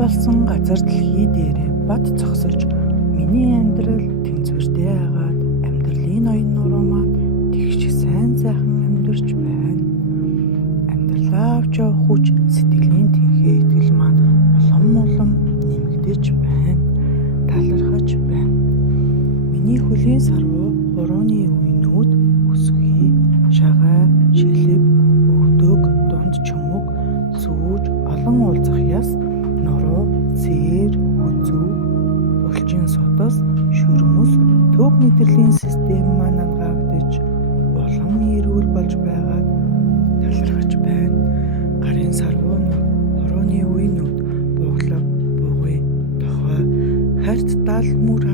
болсон газар дэлхий дээрээ бат зогсож миний амьдрал тэнцвэртэй агаад амьдралын ноён нуруу маань тэгш сайн сайхан амьдарч байна. Амьдралаа авч явах хүч сэтгэлийн тэнхээ итгэл маань улам нэмэгдэж байна. Талархаж байна. Миний хөлийн сарвуу хурууны үеинүүд өсгий, шагаа, шилэг, өгдөг, дунд чөмөг, сүүж, олон уулзах яс, нуруу, сээр, хүзүү, булчин судас, шүрмэс, төв мэдрэлийн систем маань ангаагдаж улам эрүүл болж байгаад талархаж байна. Гарын сарвуунууд, хурууны үеинүүд, буглаг, бугуй, тохой, харт дал мөр